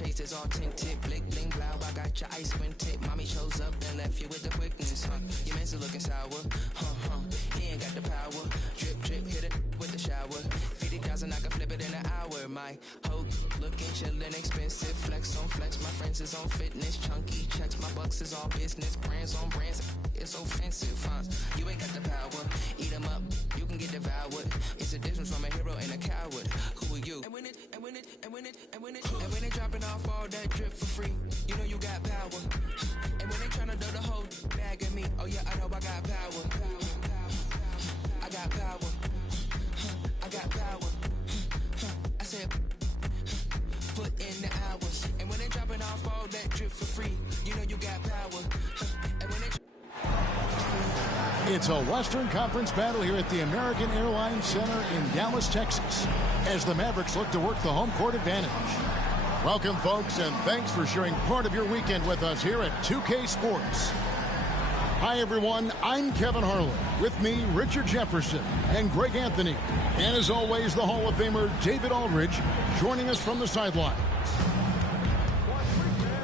shades is all tinted, blick, bling, blow. I got your ice squint tip. Mommy shows up and left you with the quickness, huh? Your man's looking sour, He ain't got the power. Drip, drip, hit it with the shower. 50,000, I can flip it in an hour. My hoe looking chillin', expensive. Flex on flex, my friends is on fitness. Chunky checks, my bucks is all business. Brands on brands, it's offensive, huh? You ain't got the power. Eat 'em up, you can get devoured. It's a difference from a hero and a coward. Who are you? And when it, and when it, and when it, and when it, and when they dropping off all that drip for free, you know you got power. And when they tryna do the whole bag at me, oh yeah, I know I got power. I got power. I got power. I said, put in the hours. And when they dropping off all that drip for free, you know you got power. And when they It's a Western Conference battle here at the American Airlines Center in Dallas, Texas, as the Mavericks look to work the home court advantage. Welcome, folks, and thanks for sharing part of your weekend with us here at 2K Sports. Hi, everyone. I'm Kevin Harlan. With me, Richard Jefferson and Greg Anthony. And as always, the Hall of Famer David Aldridge joining us from the sidelines.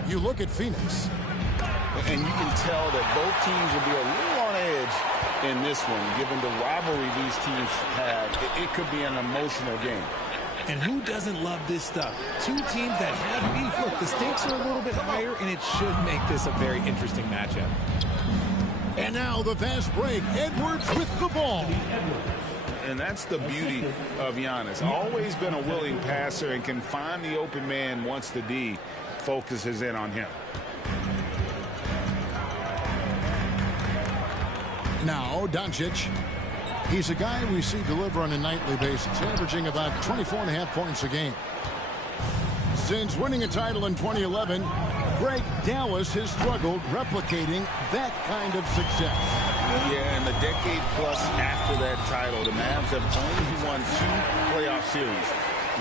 You look at Phoenix. And you can tell that both teams will be a little on edge in this one, given the rivalry these teams have. It could be an emotional game. And who doesn't love this stuff? Two teams that have beef. Look, the stakes are a little bit higher, and it should make this a very interesting matchup. And now the fast break. Edwards with the ball. And that's the beauty of Giannis. Always been a willing passer and can find the open man once the D focuses in on him. Now, Doncic. He's a guy we see deliver on a nightly basis, averaging about 24.5 points a game. Since winning a title in 2011, Greg, Dallas has struggled replicating that kind of success. Yeah, in the decade plus after that title, the Mavs have only won 2 playoff series.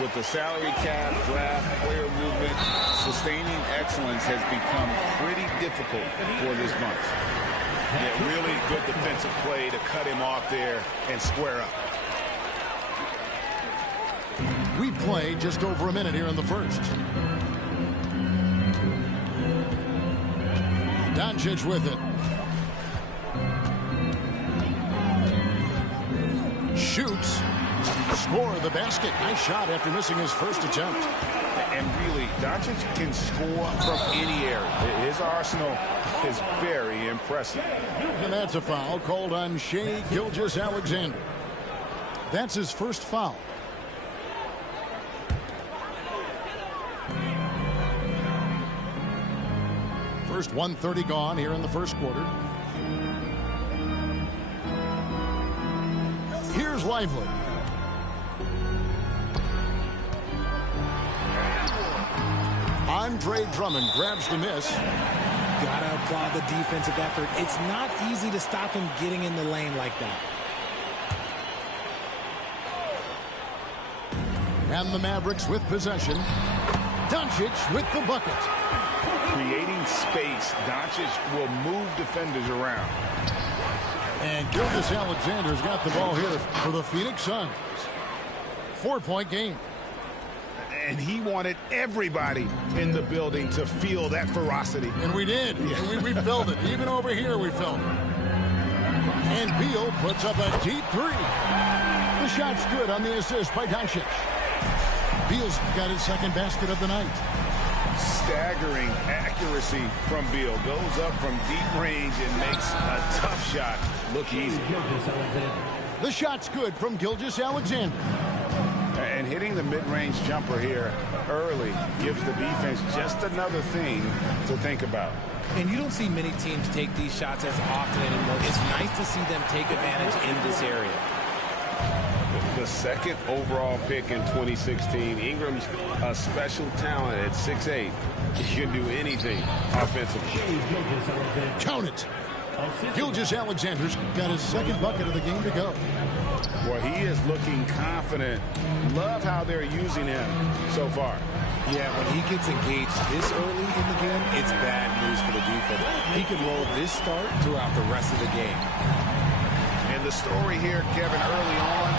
With the salary cap, draft, player movement, sustaining excellence has become pretty difficult for this bunch. Yeah, really good defensive play to cut him off there and square up. We play just over a minute here in the first. Doncic with it. Shoots. Score the basket. Nice shot after missing his first attempt. And really, Doncic can score from any area. His arsenal is very impressive. And that's a foul called on Shai Gilgeous-Alexander. That's his first foul. First 1:30 gone here in the first quarter. Here's Lively. Andre Drummond grabs the miss. Gotta applaud the defensive effort. It's not easy to stop him getting in the lane like that. And the Mavericks with possession. Doncic with the bucket. Creating space, Doncic will move defenders around. And Gilgeous-Alexander's got the ball here for the Phoenix Suns. 4-point game. And he wanted everybody in the building to feel that ferocity. And we did. Yeah. We felt it. Even over here we felt it. And Beal puts up a deep three. The shot's good on the assist by Doncic. Beal's got his second basket of the night. Staggering accuracy from Beal. Goes up from deep range and makes a tough shot look easy. The shot's good from Gilgeous-Alexander. And hitting the mid-range jumper here early gives the defense just another thing to think about. And you don't see many teams take these shots as often anymore. It's nice to see them take advantage in this area. The second overall pick in 2016. Ingram's a special talent at 6'8". He can do anything offensively. Count it. Gilgeous-Alexander's got his second bucket of the game to go. Well, he is looking confident. Love how they're using him so far. Yeah, when he gets engaged this early in the game, it's bad news for the defense. He can roll this start throughout the rest of the game. And the story here, Kevin, early on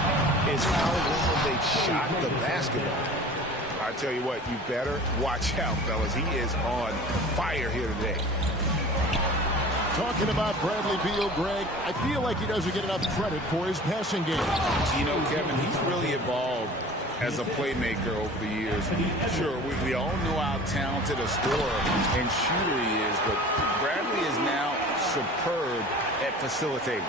is how well they shot the basketball. I tell you what, you better watch out, fellas. He is on fire here today. Talking about Bradley Beal, Greg, I feel like he doesn't get enough credit for his passing game. You know, Kevin, he's really evolved as a playmaker over the years. Sure, we all know how talented a scorer and shooter he is, but Bradley is now superb at facilitating.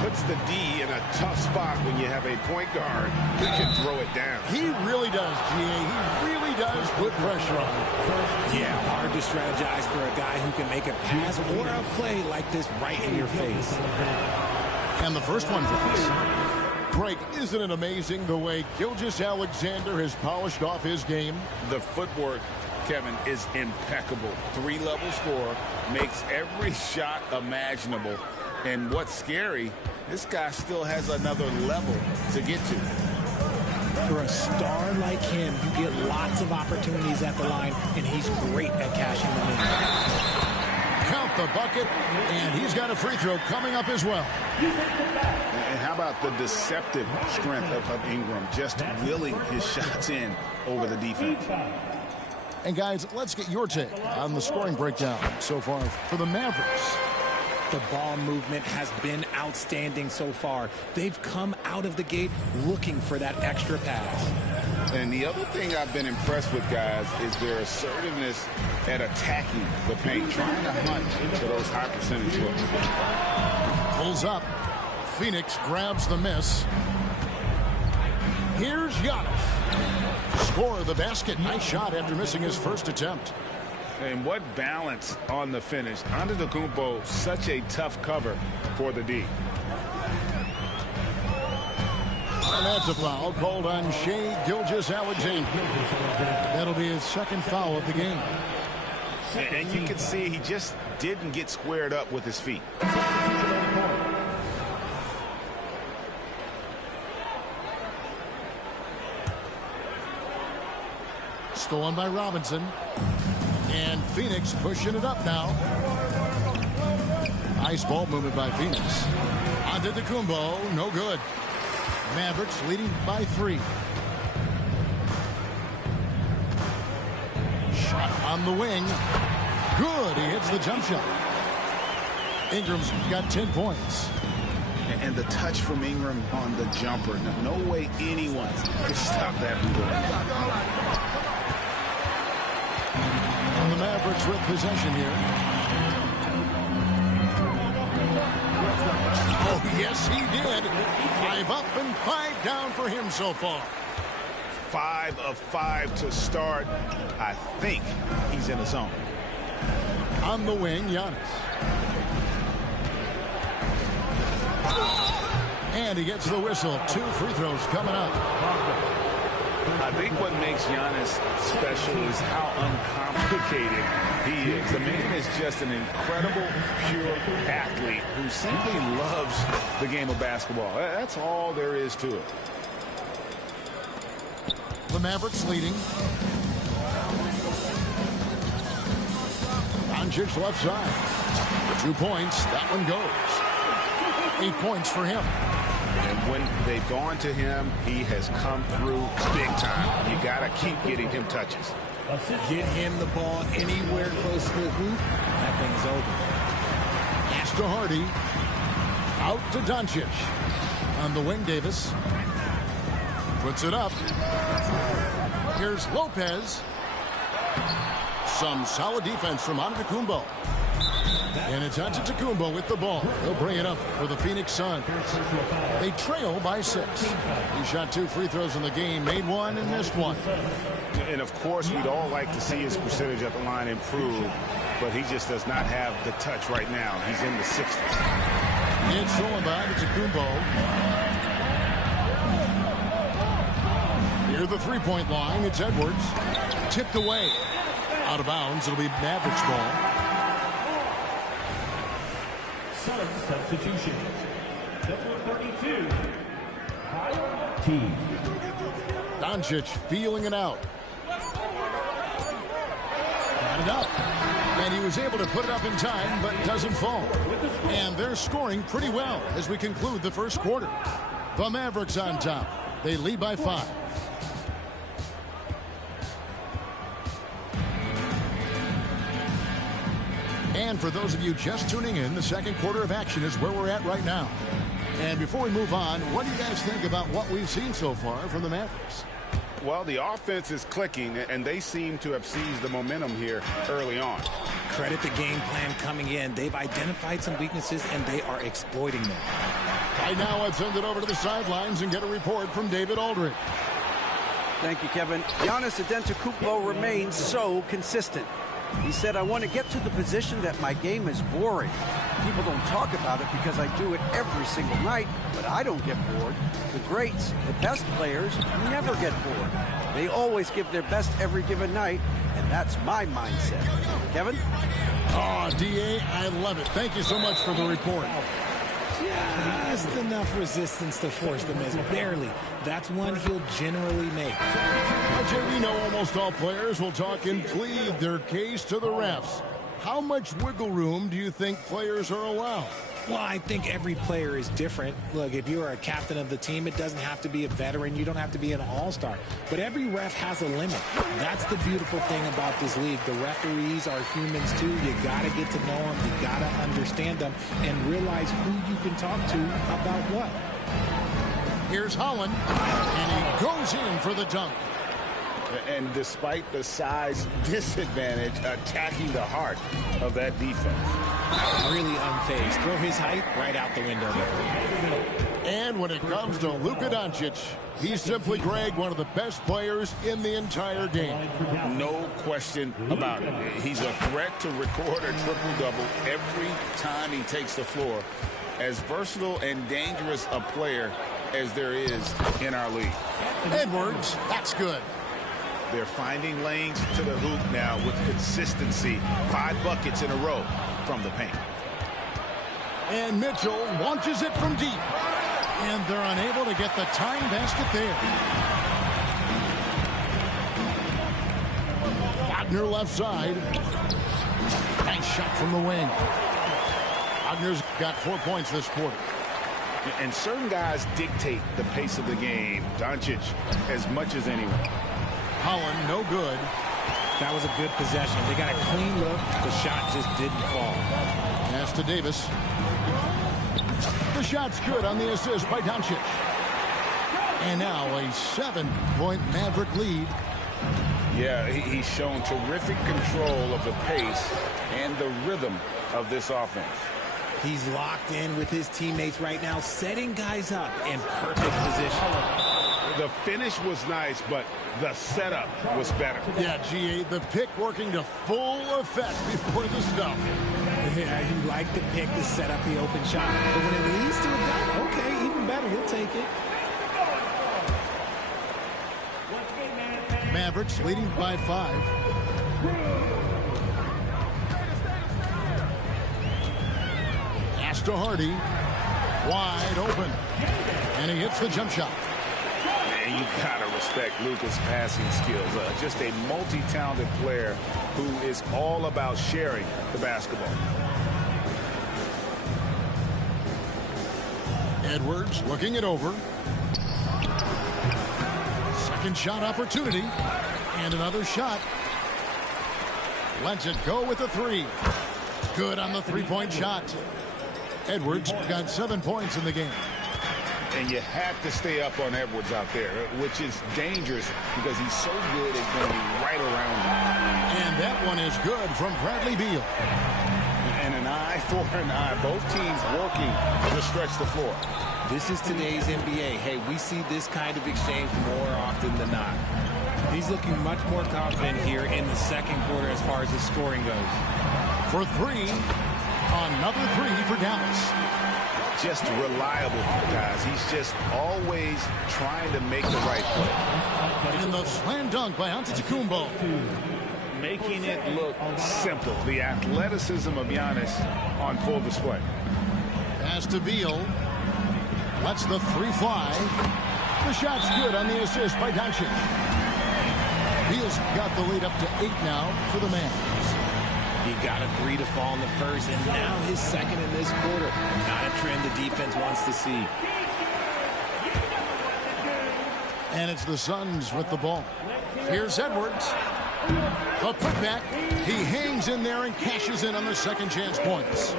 Puts the D in a tough spot when you have a point guard who can throw it down. He really does, G.A. He really does put pressure on him. Yeah, hard to strategize for a guy who can make a pass or a play like this right in your face. And the first one drops. Greg, isn't it amazing the way Gilgeous-Alexander has polished off his game? The footwork, Kevin, is impeccable. Three-level scorer, makes every shot imaginable. And what's scary, this guy still has another level to get to. For a star like him, you get lots of opportunities at the line, and he's great at cashing them in. Count the bucket, and he's got a free throw coming up as well. And how about the deceptive strength of Ingram, just willing his shots in over the defense. And guys, let's get your take on the scoring breakdown so far for the Mavericks. The ball movement has been outstanding so far. They've come out of the gate looking for that extra pass. And the other thing I've been impressed with, guys, is their assertiveness at attacking the paint, trying to hunt for those high percentage looks. Pulls up. Phoenix grabs the miss. Here's Giannis. Score the basket. Nice shot after missing his first attempt. And what balance on the finish. Antetokounmpo, such a tough cover for the D. And that's a foul called on Siiigh Gilgeous-Alexander. That'll be his second foul of the game. And you can see he just didn't get squared up with his feet. Stolen by Robinson. And Phoenix pushing it up now. Nice ball movement by Phoenix. Antetokounmpo, no good. Mavericks leading by 3. Shot on the wing. Good. He hits the jump shot. Ingram's got 10 points. And the touch from Ingram on the jumper. No way anyone could stop that from going. And the Mavericks with possession here. Oh, yes, he did. 5 up and 5 down for him so far. 5 of 5 to start. I think he's in the zone. On the wing, Giannis. And he gets the whistle. 2 free throws coming up. I think what makes Giannis special is how uncomplicated he is. The man is just an incredible, pure athlete who simply loves the game of basketball. That's all there is to it. The Mavericks leading. Doncic left side. 2 points. That one goes. 8 points for him. And when they've gone to him, he has come through big time. You got to keep getting him touches. Get him the ball anywhere close to the hoop. That thing's over. Pass to Hardy. Out to Doncic. On the wing, Davis. Puts it up. Here's Lopez. Some solid defense from Antetokounmpo. And it's Antetokounmpo with the ball. He'll bring it up for the Phoenix Suns. They trail by 6. He shot 2 free throws in the game, made 1 and missed 1. And, of course, we'd all like to see his percentage at the line improve, but he just does not have the touch right now. He's in the 60s. It's stolen by Antetokounmpo. Near the three-point line, it's Edwards. Tipped away. Out of bounds, it'll be Mavericks ball. Substitution. Number 32. T. Doncic feeling it out. Got it up. And he was able to put it up in time, but doesn't fall. And they're scoring pretty well as we conclude the first quarter. The Mavericks on top. They lead by 5. And for those of you just tuning in, the second quarter of action is where we're at right now. And before we move on, what do you guys think about what we've seen so far from the Mavericks? Well, the offense is clicking, and they seem to have seized the momentum here early on. Credit the game plan coming in. They've identified some weaknesses, and they are exploiting them. Right now, let's send it over to the sidelines and get a report from David Aldridge. Thank you, Kevin. Giannis Antetokounmpo remains so consistent. He said, I want to get to the position that my game is boring. People don't talk about it because I do it every single night, but I don't get bored. The greats, the best players, never get bored. They always give their best every given night, and that's my mindset. Kevin? Oh, D.A., I love it. Thank you so much for the report. Just enough resistance to force the miss. Barely. That's one he'll generally make. Jay, we know almost all players will talk and plead their case to the refs. How much wiggle room do you think players are allowed? Well, I think every player is different. Look, if you're a captain of the team, it doesn't have to be a veteran. You don't have to be an all-star. But every ref has a limit. That's the beautiful thing about this league. The referees are humans, too. You got to get to know them. You got to understand them and realize who you can talk to about what. Here's Holland, and he goes in for the dunk. And despite the size disadvantage, attacking the heart of that defense. Really unfazed. Throw his height right out the window there. And when it comes to Luka Doncic, he's simply, Greg, one of the best players in the entire game. No question about it. He's a threat to record a triple-double every time he takes the floor. As versatile and dangerous a player as there is in our league. Edwards, that's good. They're finding lanes to the hoop now with consistency. 5 buckets in a row from the paint. And Mitchell launches it from deep. And they're unable to get the tying basket there. Wagner left side. Nice shot from the wing. Wagner's got 4 points this quarter. And certain guys dictate the pace of the game. Doncic as much as anyone. Holland, no good. That was a good possession. They got a clean look. The shot just didn't fall. Pass to Davis. The shot's good on the assist by Doncic. And now a 7-point Maverick lead. Yeah, he's shown terrific control of the pace and the rhythm of this offense. He's locked in with his teammates right now, setting guys up in perfect position. The finish was nice, but the setup was better. Yeah, GA, the pick working to full effect before the stuff. Yeah, you like the pick to set up the open shot. But when it leads to a dunk, okay, even better, he'll take it. Mavericks leading by 5. Pass to Hardy. Wide open. And he hits the jump shot. And you gotta respect Luka's passing skills. Just a multi-talented player who is all about sharing the basketball. Edwards looking it over. Second shot opportunity. And another shot. Lets it go with a 3. Good on the 3-point shot. Edwards got 7 points in the game. And you have to stay up on Edwards out there, which is dangerous because he's so good at going right around you. And that one is good from Bradley Beal. And an eye for an eye. Both teams working to stretch the floor. This is today's NBA. Hey, we see this kind of exchange more often than not. He's looking much more confident here in the second quarter as far as his scoring goes. For 3, another 3 for Dallas. Just reliable, guys. He's just always trying to make the right play. And the slam dunk by Antetokounmpo. Making it look simple. The athleticism of Giannis on full display. Pass to Beal. Lets the 3 fly. The shot's good on the assist by Doncic. Beal's got the lead up to 8 now for the Mavs. He got a 3 to fall in the first, and now his second in this quarter. Not a trend the defense wants to see. And it's the Suns with the ball. Here's Edwards. A putback. He hangs in there and cashes in on the second chance points.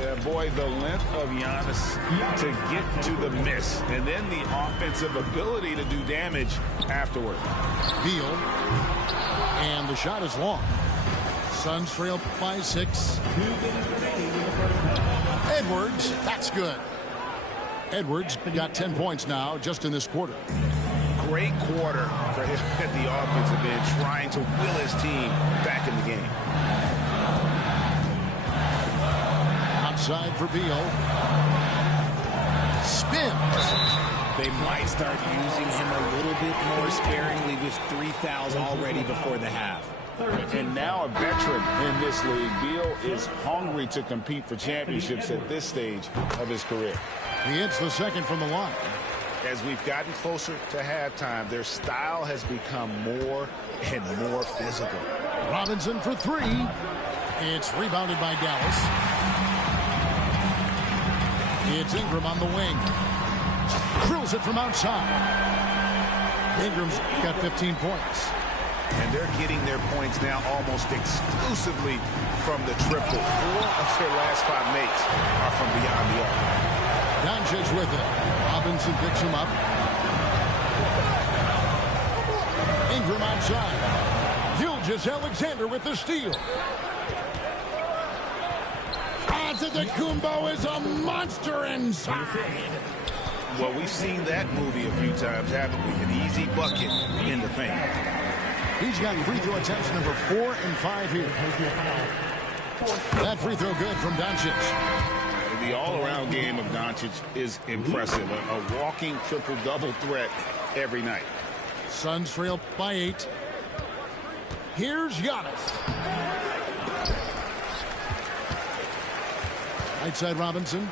Yeah, boy, the length of Giannis to get to the miss, and then the offensive ability to do damage afterward. Beal. And the shot is long. Suns trail by 6. Edwards, that's good. Edwards got 10 points now just in this quarter. Great quarter for him at the offensive end, trying to will his team back in the game. Outside for Beal. Spins. They might start using him a little bit more sparingly with 3 fouls already before the half. And now a veteran in this league, Beal is hungry to compete for championships at this stage of his career. He hits the second from the line. As we've gotten closer to halftime, their style has become more and more physical. Robinson for 3. It's rebounded by Dallas. It's Ingram on the wing. Drills it from outside. Ingram's got 15 points. And they're getting their points now almost exclusively from the triple. 4 of their last 5 makes are from beyond the arc. Doncic with it. Robinson picks him up. Ingram outside. Gilgeous-Alexander with the steal. Antetokounmpo is a monster inside. Well, we've seen that movie a few times, haven't we? An easy bucket in the paint. He's got free throw attempts number 4 and 5 here. That free throw good from Doncic. The all-around game of Doncic is impressive. A walking triple-double threat every night. Suns trail by 8. Here's Giannis. Right side Robinson.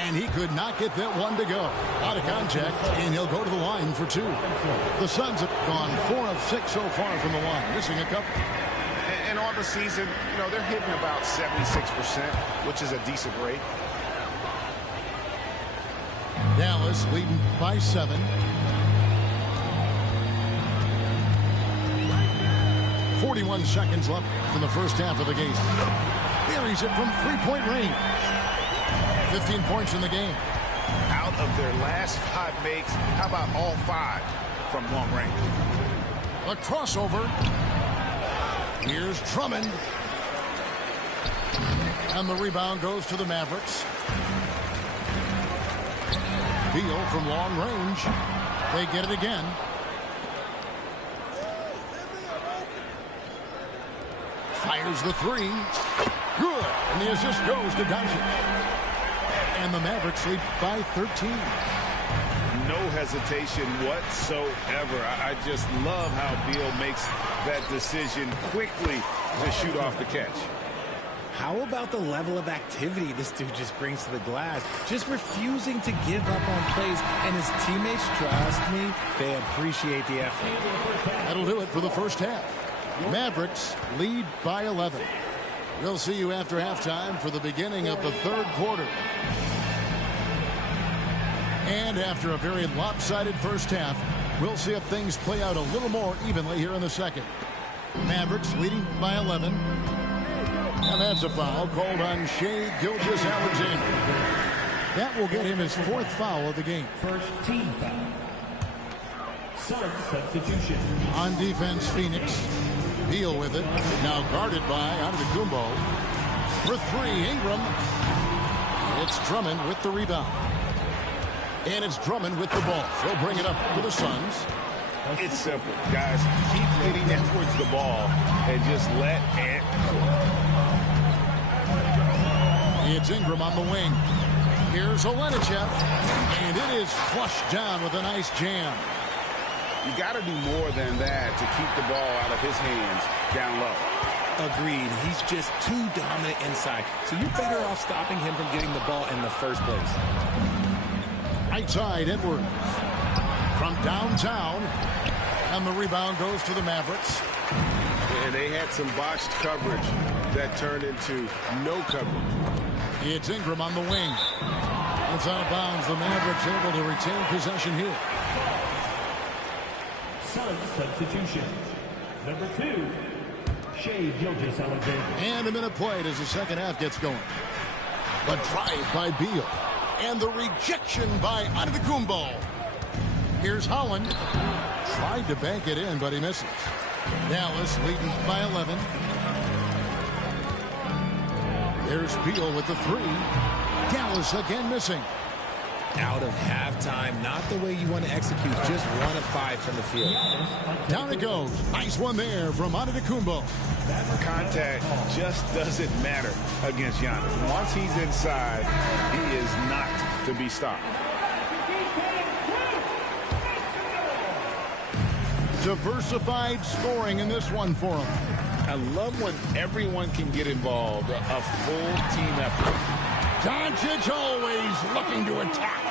And he could not get that one to go. Out of contact, and he'll go to the line for 2. The Suns have gone 4 of 6 so far from the line, missing a couple. And on the season, you know, they're hitting about 76%, which is a decent rate. Dallas leading by 7. 41 seconds left in the first half of the game. Buries it from three-point range. 15 points in the game. Out of their last 5 makes, how about all 5 from long range? A crossover. Here's Drummond. And the rebound goes to the Mavericks. Beal from long range. They get it again. Fires the 3. Good. And the assist goes to Doncic. And the Mavericks lead by 13. No hesitation whatsoever. I just love how Beal makes that decision quickly to shoot off the catch. How about the level of activity this dude just brings to the glass? Just refusing to give up on plays. And his teammates, trust me, they appreciate the effort. That'll do it for the first half. Mavericks lead by 11. We'll see you after halftime for the beginning of the third quarter. And after a very lopsided first half, we'll see if things play out a little more evenly here in the second. Mavericks leading by 11. And that's a foul called on Shai Gilgeous-Alexander. That will get him his 4th foul of the game. First team foul. Suns substitution. On defense, Phoenix. Beal with it. Now guarded by Antetokounmpo. For 3, Ingram. It's Drummond with the rebound. And it's Drummond with the ball. He'll bring it up to the Suns. It's simple, guys. Keep hitting Edwards the ball and just let it go. It's Ingram on the wing. Here's Olenichep. And it is flushed down with a nice jam. You got to do more than that to keep the ball out of his hands down low. Agreed. He's just too dominant inside. So you're better off stopping him from getting the ball in the first place. Right side, Edwards. From downtown. And the rebound goes to the Mavericks. And they had some botched coverage that turned into no coverage. It's Ingram on the wing. It's out of bounds. The Mavericks able to retain possession here. Suns substitution. Number 2, Siiigh Alexander. And a minute played as the second half gets going. The drive by Beal. And the rejection by Antetokounmpo. Here's Holland. Tried to bank it in, but he misses. Dallas leading by 11. There's Beal with the three. Dallas again missing. Out of halftime, not the way you want to execute, just 1 of 5 from the field. Down it goes. Nice one there from Antetokounmpo. Contact just doesn't matter against Giannis. Once he's inside, he is not to be stopped. Diversified scoring in this one for him. I love when everyone can get involved, a full team effort. Doncic always looking to attack.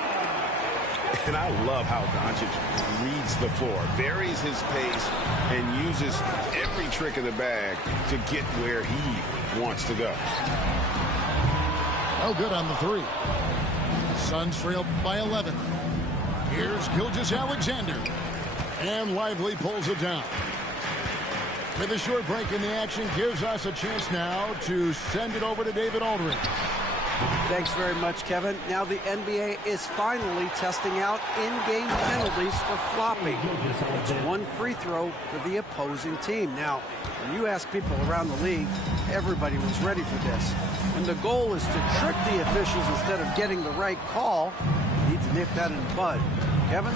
And I love how Doncic reads the floor, varies his pace, and uses every trick of the bag to get where he wants to go. No good on the three. Suns trail by 11. Here's Alexander. And Lively pulls it down. With a short break in the action, gives us a chance now to send it over to David Aldridge. Thanks very much, Kevin. Now the NBA is finally testing out in-game penalties for flopping. It's 1 free throw for the opposing team. Now, when you ask people around the league, everybody was ready for this. And the goal is to trick the officials instead of getting the right call. You need to nip that in the bud. Kevin?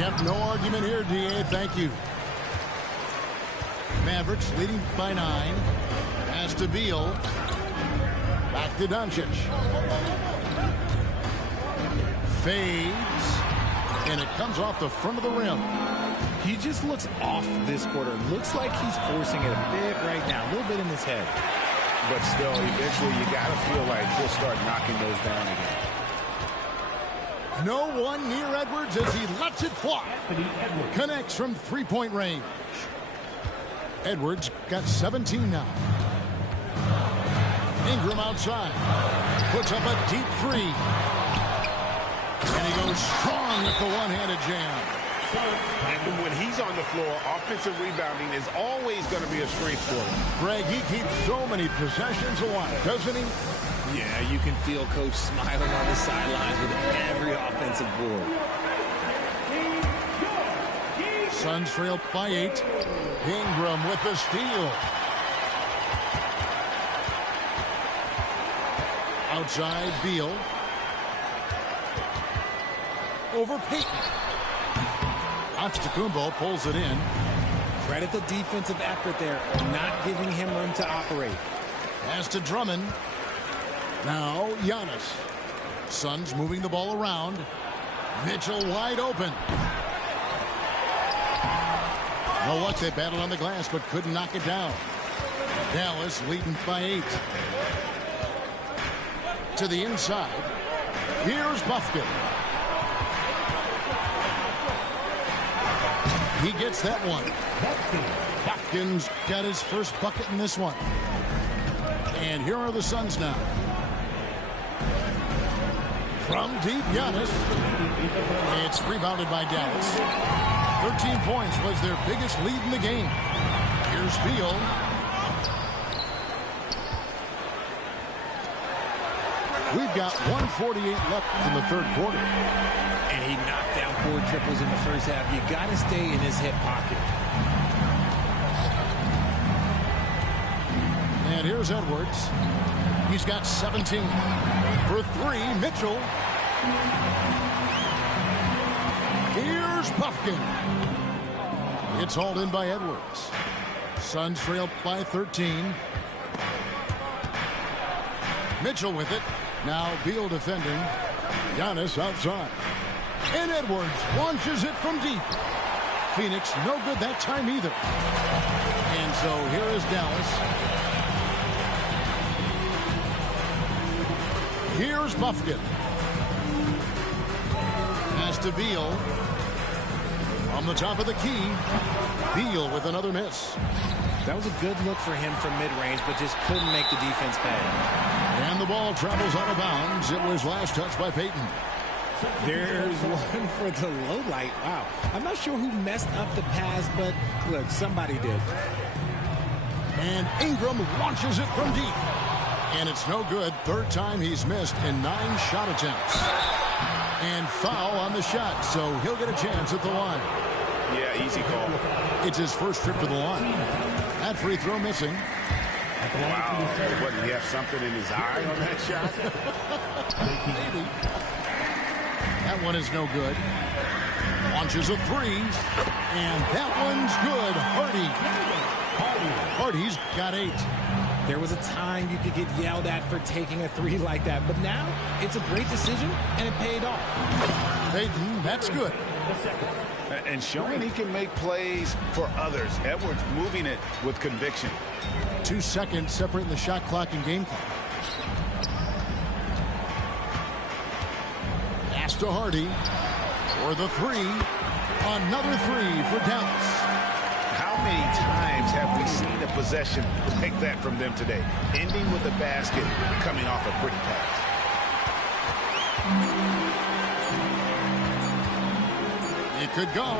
Yep, no argument here, D.A. Thank you. Mavericks leading by 9. Pass to Beal. Back to Doncic. Fades. And it comes off the front of the rim. He just looks off this quarter. Looks like he's forcing it a bit right now. A little bit in his head. But still, eventually you got to feel like he'll start knocking those down again. No one near Edwards as he lets it fly. Connects from three-point range. Edwards got 17 now. Ingram outside. Puts up a deep three. And he goes strong with the one-handed jam. And when he's on the floor, offensive rebounding is always going to be a strength for him. Greg, he keeps so many possessions alive, doesn't he? Yeah, you can feel Coach smiling on the sidelines with every offensive board. Suns trail by 8. Ingram with the steal. Outside, Beal. Over Payton. Antetokounmpo pulls it in. Credit the defensive effort there, not giving him room to operate. Pass to Drummond. Now Giannis. Suns moving the ball around. Mitchell wide open. You know what? They battled on the glass but couldn't knock it down. Dallas leading by 8. To the inside. Here's Buffkin. He gets that one. Buffkin's got his first bucket in this one. And here are the Suns now. From deep, Giannis. It's rebounded by Dallas. 13 points was their biggest lead in the game. Here's Beal. We've got 1:48 left in the third quarter. And he knocked down 4 triples in the first half. You got to stay in his hip pocket. And here's Edwards. He's got 17. For 3, Mitchell. Here's Buffkin. It's hauled in by Edwards. Suns trail by 13. Mitchell with it. Now Beal defending. Giannis outside. And Edwards launches it from deep. Phoenix no good that time either. And so here is Dallas. Here's Buffkin. Pass to Beal. On the top of the key. Beal with another miss. That was a good look for him from mid-range, but just couldn't make the defense pay. And the ball travels out of bounds. It was last touched by Payton. There's one for the low light. Wow. I'm not sure who messed up the pass, but look, somebody did. And Ingram launches it from deep. And it's no good. Third time he's missed in 9 shot attempts. And foul on the shot, so he'll get a chance at the line. Yeah, easy call. It's his first trip to the line. That free throw missing. Wow. What, did he have something in his eye on that shot? Maybe. That one is no good. Launches a 3. And that one's good. Hardy's got 8. There was a time you could get yelled at for taking a 3 like that, but now it's a great decision, and it paid off. Payton, that's good. And showing he can make plays for others. Edwards moving it with conviction. 2 seconds separating the shot clock and game clock. Pass to Hardy for the 3. Another 3 for Dallas. How many times have we seen a possession like that from them today? Ending with a basket, coming off a pretty pass. It could go.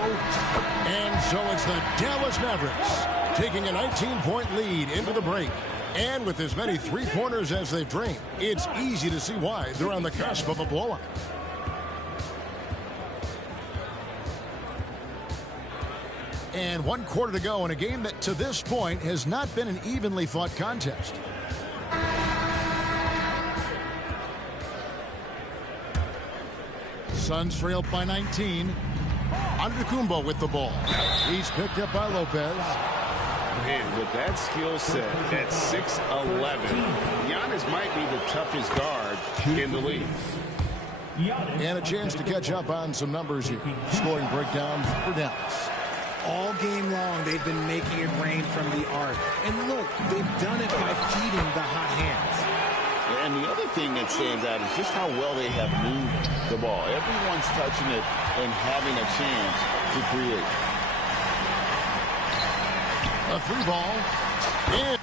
And so it's the Dallas Mavericks taking a 19-point lead into the break. And with as many three-pointers as they've drained, it's easy to see why they're on the cusp of a blowout. And 1 quarter to go in a game that to this point has not been an evenly fought contest. Suns trail by 19. Antetokounmpo with the ball. He's picked up by Lopez. Man, with that skill set at 6'11", Giannis might be the toughest guard in the league. And a chance to catch up on some numbers here. Scoring breakdown for Dallas. All game long, they've been making it rain from the arc. And look, they've done it by feeding the hot hands. And the other thing that stands out is just how well they have moved the ball. Everyone's touching it and having a chance to create. A 3 ball. And